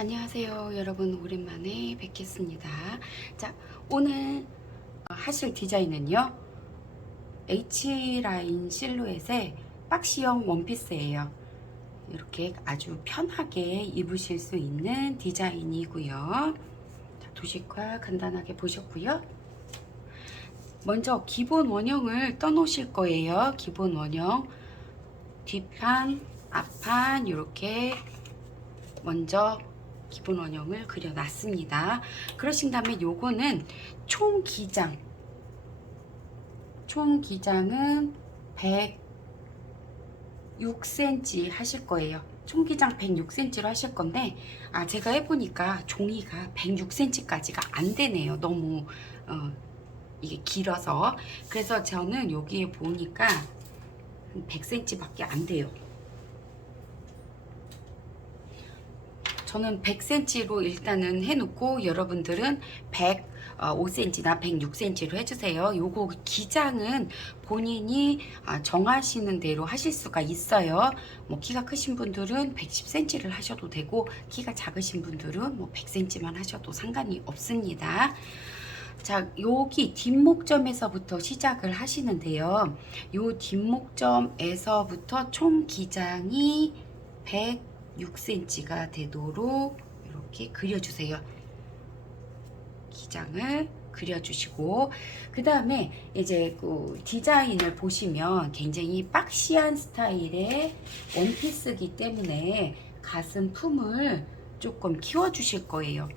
안녕하세요 여러분, 오랜만에 뵙겠습니다. 자, 오늘 하실 디자인은요, H라인 실루엣의 박시형 원피스예요. 이렇게 아주 편하게 입으실 수 있는 디자인이고요. 자, 도식화 간단하게 보셨고요. 먼저 기본 원형을 떠놓으실 거예요. 기본 원형 뒷판 앞판 이렇게 먼저 기본 원형을 그려놨습니다. 그러신 다음에 요거는 총 기장은 106cm 하실 거예요. 총 기장 106cm로 하실 건데, 제가 해보니까 종이가 106cm까지가 안 되네요. 너무 이게 길어서. 그래서 저는 여기에 보니까 100cm 밖에 안 돼요. 저는 100cm로 일단은 해놓고, 여러분들은 105cm나 106cm로 해주세요. 요거 기장은 본인이 정하시는 대로 하실 수가 있어요. 뭐 키가 크신 분들은 110cm를 하셔도 되고, 키가 작으신 분들은 뭐 100cm만 하셔도 상관이 없습니다. 자, 여기 뒷목점에서부터 시작을 하시는데요. 요 뒷목점에서부터 총 기장이 106cm가 되도록 이렇게 그려주세요. 기장을 그려주시고, 그 다음에 이제 그 디자인을 보시면 굉장히 박시한 스타일의 원피스이기 때문에 가슴 품을 조금 키워주실 거예요.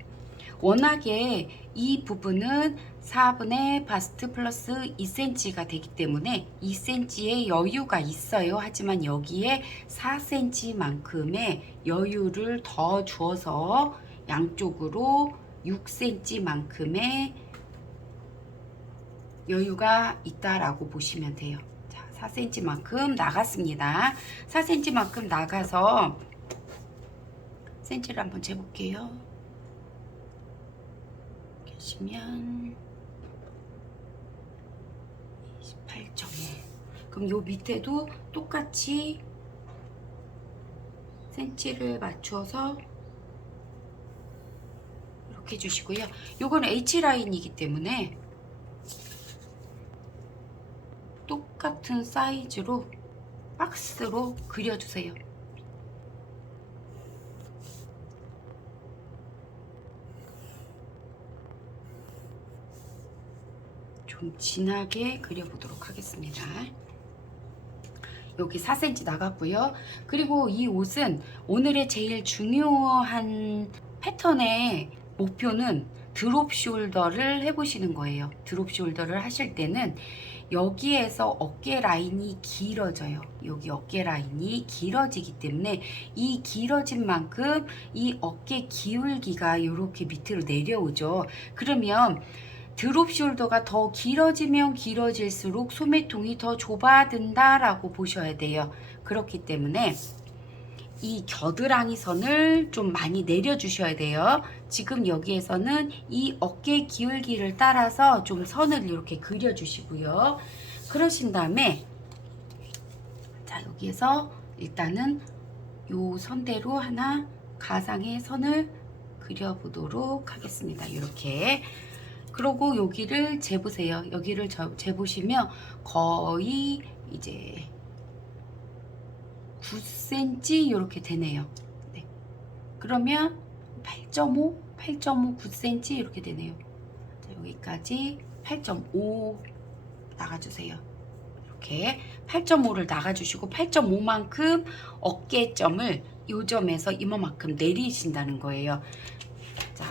워낙에 이 부분은 4분의 바스트 플러스 2cm가 되기 때문에 2cm의 여유가 있어요. 하지만 여기에 4cm만큼의 여유를 더 주어서 양쪽으로 6cm만큼의 여유가 있다라고 보시면 돼요. 자, 4cm만큼 나갔습니다. 4cm만큼 나가서 센치를 한번 재볼게요. 보시면 28.5. 그럼 요 밑에도 똑같이 센치를 맞추어서 이렇게 해주시고요. 요건 H라인이기 때문에 똑같은 사이즈로 박스로 그려주세요. 좀 진하게 그려보도록 하겠습니다. 여기 4cm 나갔고요. 그리고 이 옷은 오늘의 제일 중요한 패턴의 목표는 드롭 숄더를 해보시는 거예요. 드롭 숄더를 하실 때는 여기에서 어깨 라인이 길어져요. 여기 어깨 라인이 길어지기 때문에 이 길어진 만큼 이 어깨 기울기가 이렇게 밑으로 내려오죠. 그러면 드롭 숄더가 더 길어지면 길어질수록 소매통이 더 좁아든다 라고 보셔야 돼요. 그렇기 때문에 이 겨드랑이 선을 좀 많이 내려주셔야 돼요. 지금 여기에서는 이 어깨 기울기를 따라서 좀 선을 이렇게 그려주시고요. 그러신 다음에 자, 여기에서 일단은 요 선대로 하나 가상의 선을 그려보도록 하겠습니다. 이렇게. 그리고 여기를 재보세요. 여기를 재보시면 거의 이제 9cm 이렇게 되네요. 네. 그러면 8.5, 9cm 이렇게 되네요. 자, 여기까지 8.5 나가주세요. 이렇게 8.5를 나가주시고 8.5만큼 어깨점을 요 점에서 이만큼 내리신다는 거예요. 자,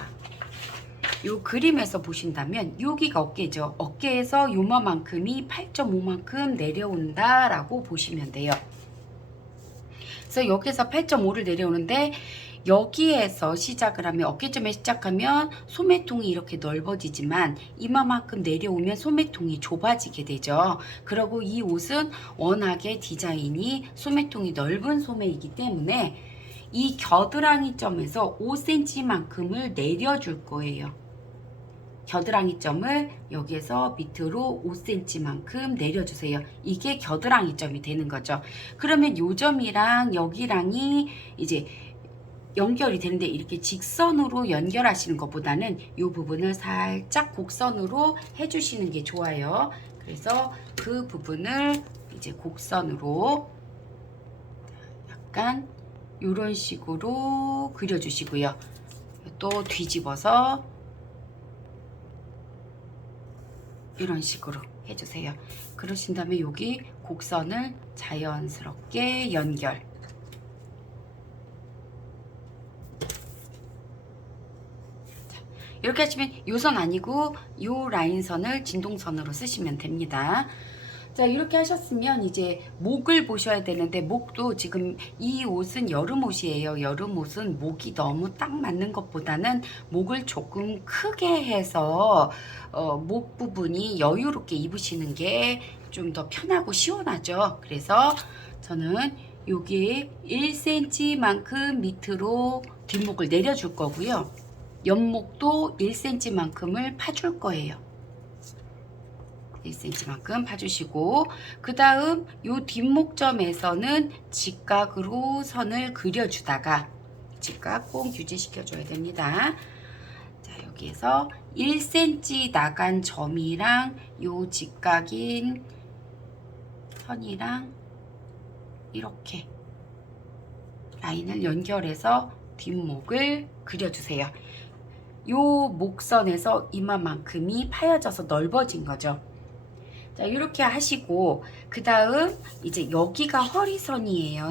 요 그림에서 보신다면 여기가 어깨죠. 어깨에서 요만큼이 8.5만큼 내려온다 라고 보시면 돼요. 그래서 여기서 8.5를 내려오는데, 여기에서 시작을 하면 어깨점에 시작하면 소매통이 이렇게 넓어지지만 이만큼 내려오면 소매통이 좁아지게 되죠. 그리고 이 옷은 워낙에 디자인이 소매통이 넓은 소매이기 때문에 이 겨드랑이 점에서 5cm만큼을 내려줄 거예요. 겨드랑이 점을 여기에서 밑으로 5cm만큼 내려주세요. 이게 겨드랑이 점이 되는 거죠. 그러면 요 점이랑 여기랑이 이제 연결이 되는데 이렇게 직선으로 연결하시는 것보다는 이 부분을 살짝 곡선으로 해주시는 게 좋아요. 그래서 그 부분을 이제 곡선으로 약간 이런 식으로 그려주시고요. 또 뒤집어서 이런 식으로 해주세요. 그러신 다음에 여기 곡선을 자연스럽게 연결. 이렇게 하시면 요 선 아니고 요 라인선을 진동선으로 쓰시면 됩니다. 자, 이렇게 하셨으면 이제 목을 보셔야 되는데, 목도 지금 이 옷은 여름 옷이에요. 여름 옷은 목이 너무 딱 맞는 것보다는 목을 조금 크게 해서 목 부분이 여유롭게 입으시는 게 좀 더 편하고 시원하죠. 그래서 저는 여기 1cm만큼 밑으로 뒷목을 내려줄 거고요. 옆목도 1cm만큼을 파줄 거예요. 1cm만큼 파주시고, 그 다음 요 뒷목점에서는 직각으로 선을 그려주다가, 직각 꼭 유지시켜 줘야 됩니다. 자, 여기에서 1cm 나간 점이랑 요 직각인 선이랑 이렇게 라인을 연결해서 뒷목을 그려주세요. 요 목선에서 이마만큼이 파여져서 넓어진 거죠. 자, 이렇게 하시고, 그 다음 이제 여기가 허리선이에요.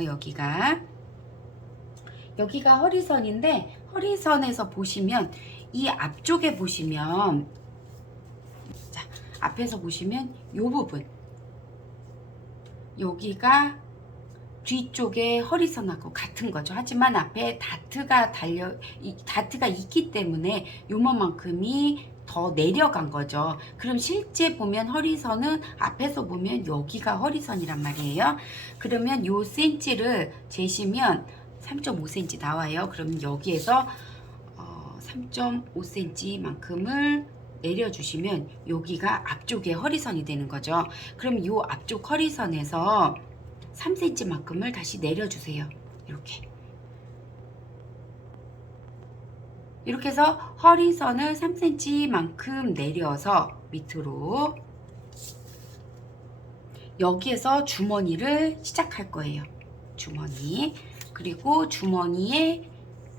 여기가 허리선인데, 허리선에서 보시면 이 앞쪽에 보시면, 자, 앞에서 보시면 요 부분, 여기가 뒤쪽에 허리선하고 같은 거죠. 하지만 앞에 다트가 있기 때문에 요만큼이 더 내려간 거죠. 그럼 실제 보면 허리선은 앞에서 보면 여기가 허리선이란 말이에요. 그러면 요 센치를 재시면 3.5cm 나와요. 그럼 여기에서 3.5cm만큼을 내려주시면 여기가 앞쪽에 허리선이 되는 거죠. 그럼 요 앞쪽 허리선에서 3cm만큼을 다시 내려주세요. 이렇게 해서 허리선을 3cm만큼 내려서 밑으로 여기에서 주머니를 시작할 거예요. 주머니. 그리고 주머니의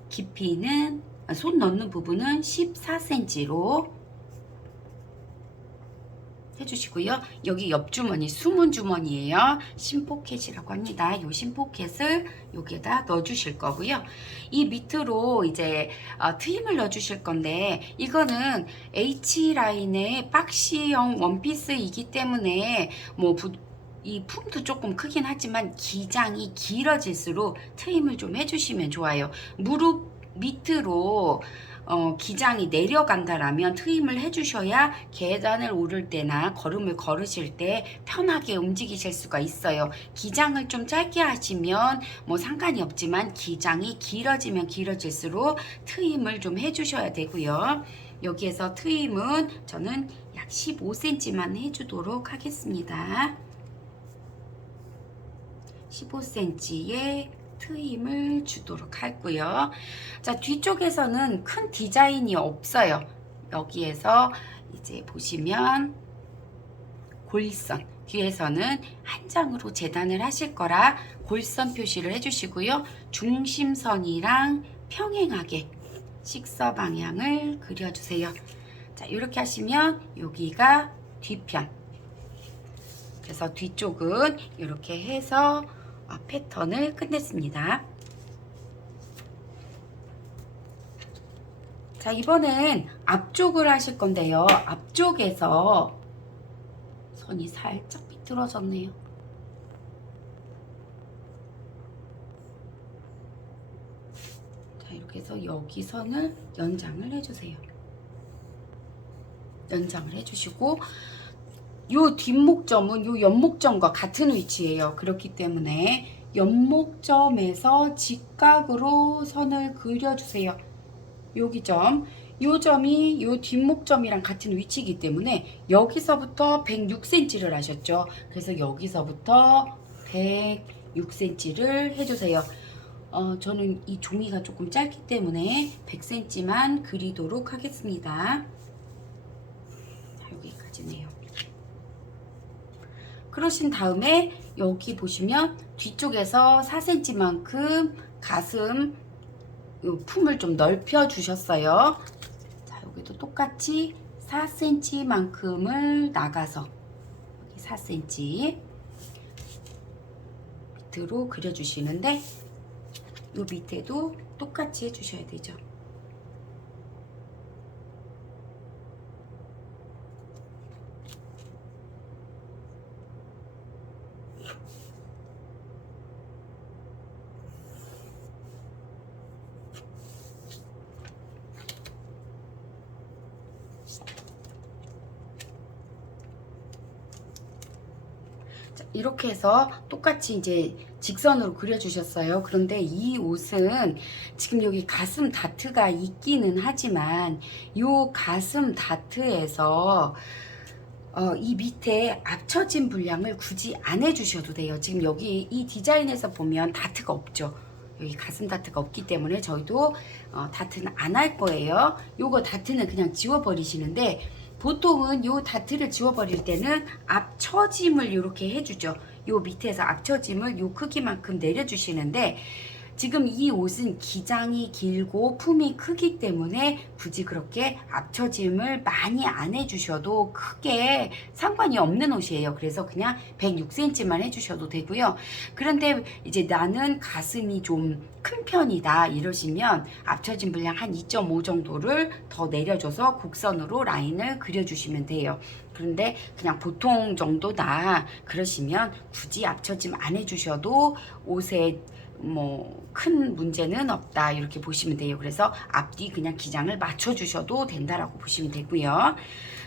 깊이는, 손 넣는 부분은 14cm로 해주시고요. 여기 옆주머니 숨은 주머니예요. 심포켓이라고 합니다. 이 심포켓을 여기에다 넣어주실 거고요. 이 밑으로 이제 트임을 넣어주실 건데, 이거는 H라인의 박시형 원피스이기 때문에 이 품도 조금 크긴 하지만 기장이 길어질수록 트임을 좀 해주시면 좋아요. 무릎 밑으로 기장이 내려간다라면 트임을 해주셔야 계단을 오를 때나 걸음을 걸으실 때 편하게 움직이실 수가 있어요. 기장을 좀 짧게 하시면 뭐 상관이 없지만 기장이 길어지면 길어질수록 트임을 좀 해주셔야 되고요. 여기에서 트임은 저는 약 15cm만 해주도록 하겠습니다. 15cm의 트임을 주도록 하고요. 자, 뒤쪽에서는 큰 디자인이 없어요. 여기에서 이제 보시면 골선, 뒤에서는 한 장으로 재단을 하실 거라 골선 표시를 해주시고요. 중심선이랑 평행하게 식서 방향을 그려주세요. 자, 이렇게 하시면 여기가 뒤편, 그래서 뒤쪽은 이렇게 해서 패턴을 끝냈습니다. 자, 이번엔 앞쪽을 하실 건데요. 앞쪽에서 선이 살짝 비틀어졌네요. 자, 이렇게 해서 여기 선을 연장을 해주세요. 연장을 해주시고, 요 뒷목점은 요 옆목점과 같은 위치예요. 그렇기 때문에 옆목점에서 직각으로 선을 그려주세요. 여기 점, 요 점이 요 뒷목점이랑 같은 위치이기 때문에 여기서부터 106cm를 하셨죠. 그래서 여기서부터 106cm를 해주세요. 저는 이 종이가 조금 짧기 때문에 100cm만 그리도록 하겠습니다. 여기까지네요. 그러신 다음에 여기 보시면 뒤쪽에서 4cm만큼 가슴 요 품을 좀 넓혀 주셨어요. 자, 여기도 똑같이 4cm만큼을 나가서 여기 4cm 밑으로 그려주시는데 요 밑에도 똑같이 해주셔야 되죠. 이렇게 해서 똑같이 이제 직선으로 그려주셨어요. 그런데 이 옷은 지금 여기 가슴 다트가 있기는 하지만 이 가슴 다트에서 이 밑에 앞처진 분량을 굳이 안 해주셔도 돼요. 지금 여기 이 디자인에서 보면 다트가 없죠. 여기 가슴 다트가 없기 때문에 저희도 다트는 안 할 거예요. 요거 다트는 그냥 지워버리시는데 보통은 요 다트를 지워버릴 때는 앞처짐을 이렇게 해주죠. 요 밑에서 앞처짐을 요 크기만큼 내려주시는데 지금 이 옷은 기장이 길고 품이 크기 때문에 굳이 그렇게 앞처짐을 많이 안 해주셔도 크게 상관이 없는 옷이에요. 그래서 그냥 106cm만 해주셔도 되고요. 그런데 이제 나는 가슴이 좀 큰 편이다 이러시면 앞처짐 분량 한 2.5 정도를 더 내려줘서 곡선으로 라인을 그려주시면 돼요. 그런데 그냥 보통 정도다 그러시면 굳이 앞처짐 안 해주셔도 옷에 뭐 큰 문제는 없다 이렇게 보시면 돼요. 그래서 앞뒤 그냥 기장을 맞춰 주셔도 된다라고 보시면 되고요.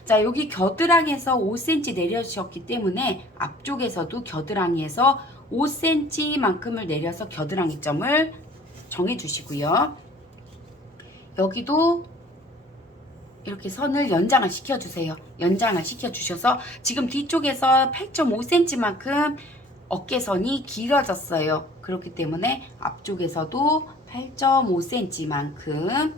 자, 여기 겨드랑이에서 5cm 내려주셨기 때문에 앞쪽에서도 겨드랑이에서 5cm만큼을 내려서 겨드랑이 점을 정해 주시고요. 여기도 이렇게 선을 연장을 시켜 주세요. 연장을 시켜 주셔서 지금 뒤쪽에서 8.5cm만큼 어깨선이 길어졌어요. 그렇기 때문에 앞쪽에서도 8.5cm만큼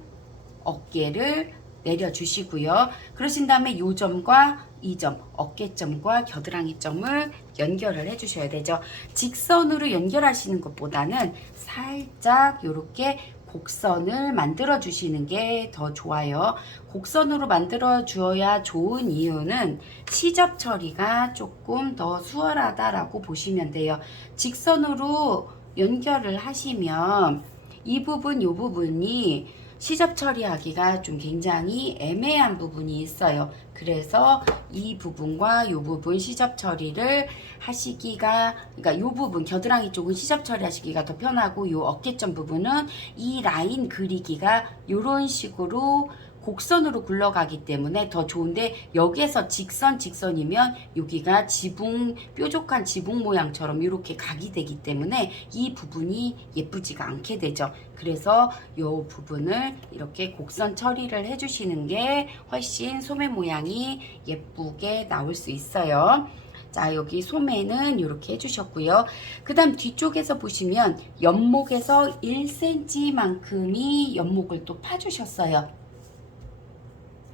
어깨를 내려주시고요. 그러신 다음에 이 점과 이 점, 어깨점과 겨드랑이 점을 연결을 해주셔야 되죠. 직선으로 연결하시는 것보다는 살짝 이렇게 곡선을 만들어 주시는 게 더 좋아요. 곡선으로 만들어 주어야 좋은 이유는 시접 처리가 조금 더 수월하다라고 보시면 돼요. 직선으로 연결을 하시면 이 부분, 이 부분이 시접 처리하기가 좀 굉장히 애매한 부분이 있어요. 그래서 이 부분과 이 부분 시접 처리를 하시기가, 그러니까 이 부분 겨드랑이 쪽은 시접 처리하시기가 더 편하고 이 어깨점 부분은 이 라인 그리기가 이런 식으로 곡선으로 굴러가기 때문에 더 좋은데 여기에서 직선이면 여기가 지붕, 뾰족한 지붕 모양처럼 이렇게 각이 되기 때문에 이 부분이 예쁘지가 않게 되죠. 그래서 이 부분을 이렇게 곡선 처리를 해주시는 게 훨씬 소매 모양이 예쁘게 나올 수 있어요. 자, 여기 소매는 이렇게 해주셨고요. 그 다음 뒤쪽에서 보시면 연목에서 1cm만큼이 연목을 또 파주셨어요.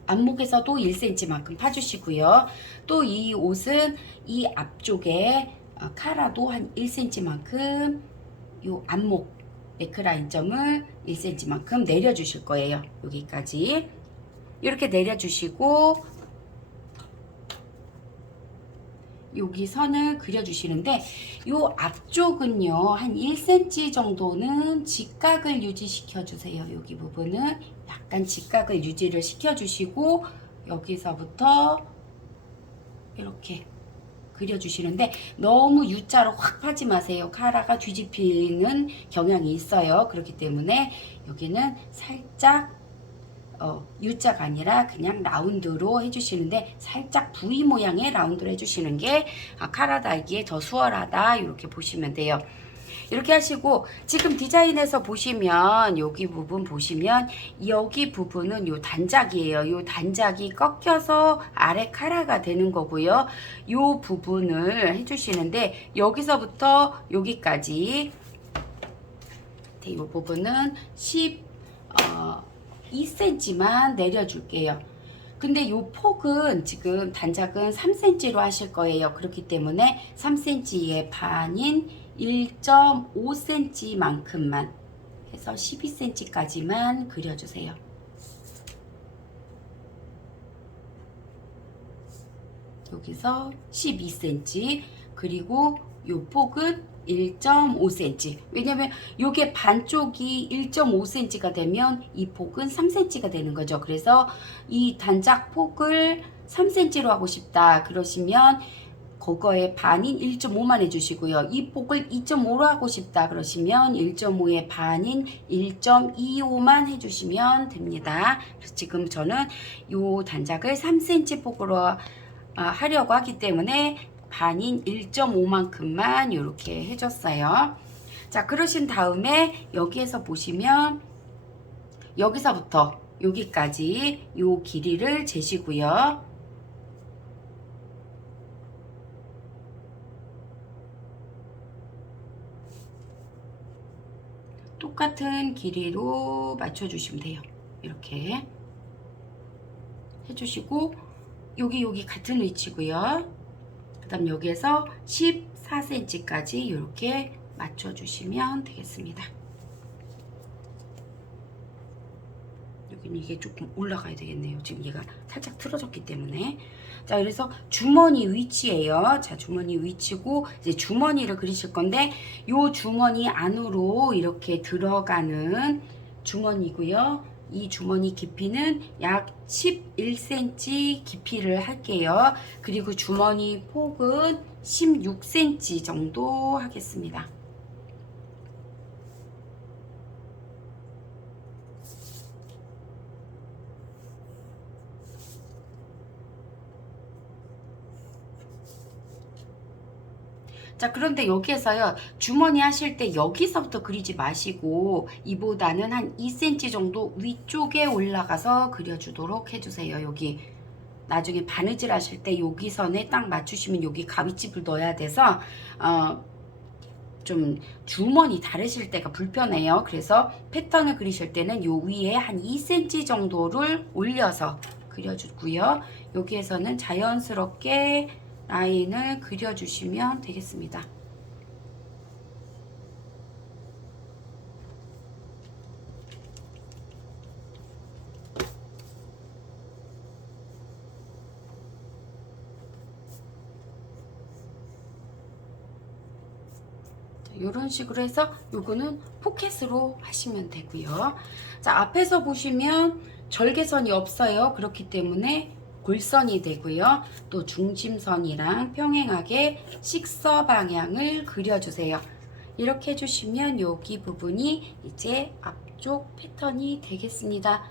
앞목에서도 1cm만큼 파주시고요. 또 이 옷은 이 앞쪽에 카라도 한 1cm만큼 요 앞목 네크라인 점을 1cm만큼 내려주실 거예요. 여기까지 이렇게 내려주시고 여기 선을 그려주시는데 요 앞쪽은요 한 1cm 정도는 직각을 유지시켜 주세요. 여기 부분은 약간 직각을 유지를 시켜 주시고 여기서부터 이렇게 그려주시는데 너무 U자로 확 파지 마세요. 카라가 뒤집히는 경향이 있어요. 그렇기 때문에 여기는 살짝 U자가 아니라 그냥 라운드로 해주시는데 살짝 V 모양의 라운드로 해주시는 게 카라 달기에 더 수월하다 이렇게 보시면 돼요. 이렇게 하시고 지금 디자인에서 보시면 여기 부분 보시면 여기 부분은 요 단작이에요. 요 단작이 꺾여서 아래 카라가 되는 거고요. 요 부분을 해주시는데 여기서부터 여기까지 밑에 이 부분은 12cm만 내려줄게요. 근데 이 폭은 지금 단작은 3cm로 하실 거예요. 그렇기 때문에 3cm의 반인 1.5cm만큼만 해서 12cm까지만 그려주세요. 여기서 12cm, 그리고 이 폭은 1.5cm. 왜냐면 이게 반쪽이 1.5cm가 되면 이 폭은 3cm가 되는 거죠. 그래서 이 단작 폭을 3cm로 하고 싶다 그러시면 그거의 반인 1.5만 해주시고요. 이 폭을 2.5로 하고 싶다 그러시면 1.5의 반인 1.25만 해주시면 됩니다. 그래서 지금 저는 이 단작을 3cm 폭으로 하려고 하기 때문에 반인 1.5만큼만 이렇게 해줬어요. 자, 그러신 다음에 여기에서 보시면 여기서부터 여기까지 요 길이를 재시고요. 똑같은 길이로 맞춰주시면 돼요. 이렇게 해주시고 여기 같은 위치고요. 그 다음 여기에서 14cm까지 이렇게 맞춰주시면 되겠습니다. 여기는 이게 조금 올라가야 되겠네요. 지금 얘가 살짝 틀어졌기 때문에. 자, 그래서 주머니 위치예요. 자, 주머니 위치고 이제 주머니를 그리실 건데 요 주머니 안으로 이렇게 들어가는 주머니고요. 이 주머니 깊이는 약 11cm 깊이를 할게요. 그리고 주머니 폭은 16cm 정도 하겠습니다. 자, 그런데 여기에서요, 주머니 하실 때 여기서부터 그리지 마시고 이보다는 한 2cm 정도 위쪽에 올라가서 그려주도록 해주세요. 여기 나중에 바느질 하실 때 여기 선에 딱 맞추시면 여기 가위집을 넣어야 돼서 좀 주머니 다르실 때가 불편해요. 그래서 패턴을 그리실 때는 요 위에 한 2cm 정도를 올려서 그려주고요. 여기에서는 자연스럽게 라인을 그려주시면 되겠습니다. 이런 식으로 해서 요거는 포켓으로 하시면 되고요. 자, 앞에서 보시면 절개선이 없어요. 그렇기 때문에 골선이 되고요. 또 중심선이랑 평행하게 식서 방향을 그려주세요. 이렇게 해주시면 여기 부분이 이제 앞쪽 패턴이 되겠습니다.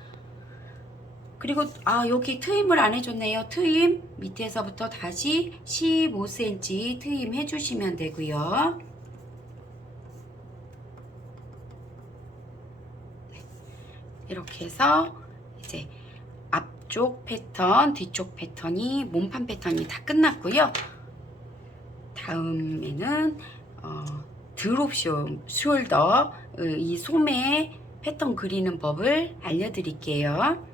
그리고 여기 트임을 안 해줬네요. 트임 밑에서부터 다시 15cm 트임 해주시면 되고요. 이렇게 해서 이제 앞쪽 패턴, 뒤쪽 패턴이 몸판 패턴이 다 끝났고요. 다음에는 드롭 숄더 이 소매 패턴 그리는 법을 알려드릴게요.